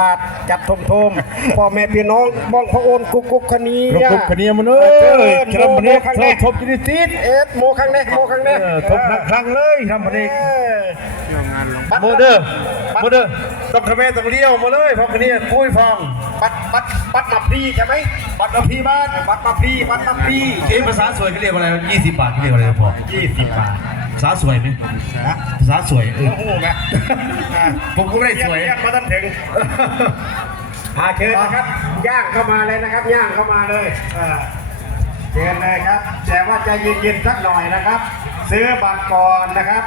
บาทจัดทมทมพ่อแม่พี่น้องบ้องพระโอนกุกกุกคณีกรุ๊ปคณีมันเอ้ยทำมันเอกเธอทบยินดีเอ็ดโมครั้งนี้โมครั้งนี้เออทบนักครั้งเลยทำมันเอกเออโมเดอร์โมเดอร์ต้องทำเองต้องเลี้ยวมาเลยเพราะคณีปุ้ยฟองบัตรบัตรบัตรมาพรีใช่ไหมบัตรมาพรีบ้านบัตรมาพรีบัตรมาพรีเอ๊ะภาษาสวยเขาเรียกว่าอะไรยี่สิบบาทเขาเรียกว่าอะไรพอยี่สิบบาทภา ษาสวยไหมนะภาษาสวยเออโอ้โหแม่ผมก็ไม่ได้สวย เรีกมาตั้งถึงพาเชิญนะครับ ย่างเข้ามาเลยนะครับ ย่างเข้ามาเลยเออเชิญเลยครับ แต่ว่าใจเย็นๆสักหน่อยนะครับ ซื้อบัตรก่อนนะครับ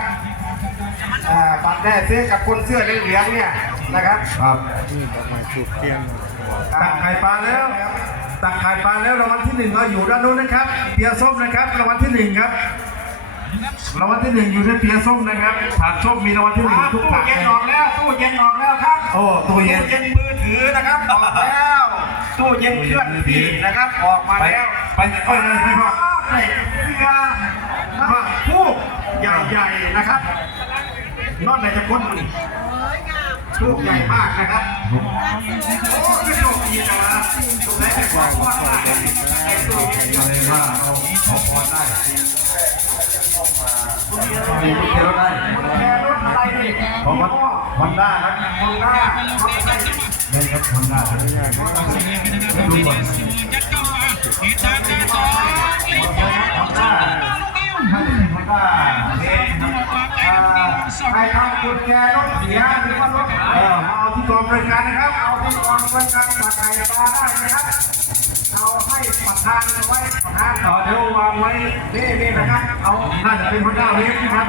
อ่าบัตรแน่ซื้อกับคนเสื้อเหลืองๆเนี่ยนะครับครับตัตักกไข่ไข่ปปลาลาแล้แล้ววตักไข่ปลาแล้วรางวัลที่หนึ่งเราอยู่ด้านนู้นนะครับเปียส้มนะครับรางวัลที่หนึ่งครับ รางวัลที่หนึ่งอยู่ในเปียส้มนะครับถาดส้มมีรางวัลที่หนึ่งทุตู้กถาดเย็นออกแล้วตู้เย็นออกแล้วครับโอ้ตู้เย็นตู้เย็นมือถือนะครับออกแล้วตู้เย็นเคลื่อนที่นะครับออกมาไปแล้วไปไปเลยพี่พ่อใส่เสื้อนะครับผู้ใหญ่ๆนะครับนอนในจะพ้นมันผู้ใหญ่มากนะครับโอ้ไม่โชคดีจังนะตรงไหนแต่ความว่าไอ้ตู้เย็นอะไรว่าเราขอพรได้ ของวัดวันด้าครับคนหน้าเขาได้ได้ครับวันด้าครับดูก่อนคนหน้าวันด้าเด็กครับใครทำกุญแจรถเสียหรือว่ารถหายเอาที่กองบริการนะครับ เอาที่กองบริการตัดไก่ปลาได้นะครับ ห้านไว้ประธานต่อเดี๋ยววางไว้นี่นี่นะครับ เอาน่าจะเป็นคนหน้าเวฟนะครับ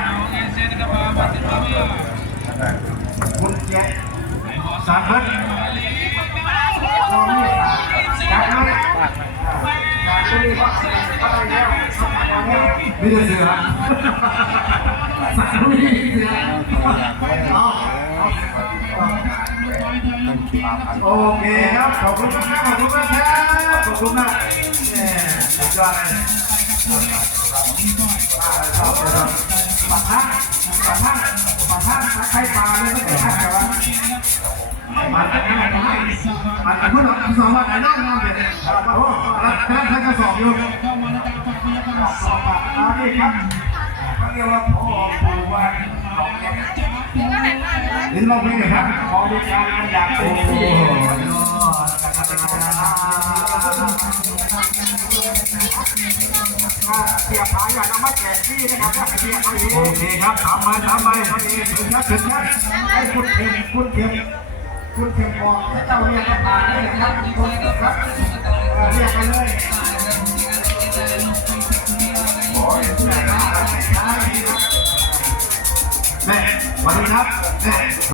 กุญแจสามเพิ่นลองนี่จับไหมบันไม่ได้เสือสามไม่ได้เสือเอาโอเคครับ ขอบคุณมากครับขอบคุณมากครับขอบคุณมาก แหม่สุดยอดเลยปะทักปะทักปะทักใครปลาเลยไม่ใช่แต่ว่ามันมันมันพูดถึงสองวันไหนน้องน้องเด็ดโอ้แล้วท่านท่านก็สอบอยู่สอบปะเอาดิครับเขาเรียกว่าพอปูว่าของแก ลิ้นลองเพลงหน่อยครับของดิฉันอยากโอ้โหเสียบหายอย่างน้ำมันแจกที่นะครับถ้เสียบเอาเองโอเคครับถามไปถามไปเอาเองถึงนะถึงนะให้คุณเข็มคุณเข็มคุณเข็มบอกให้เจ้าเรียกกันมาได้นะครับคุณครับเรียกกันเลย วัสดีครับ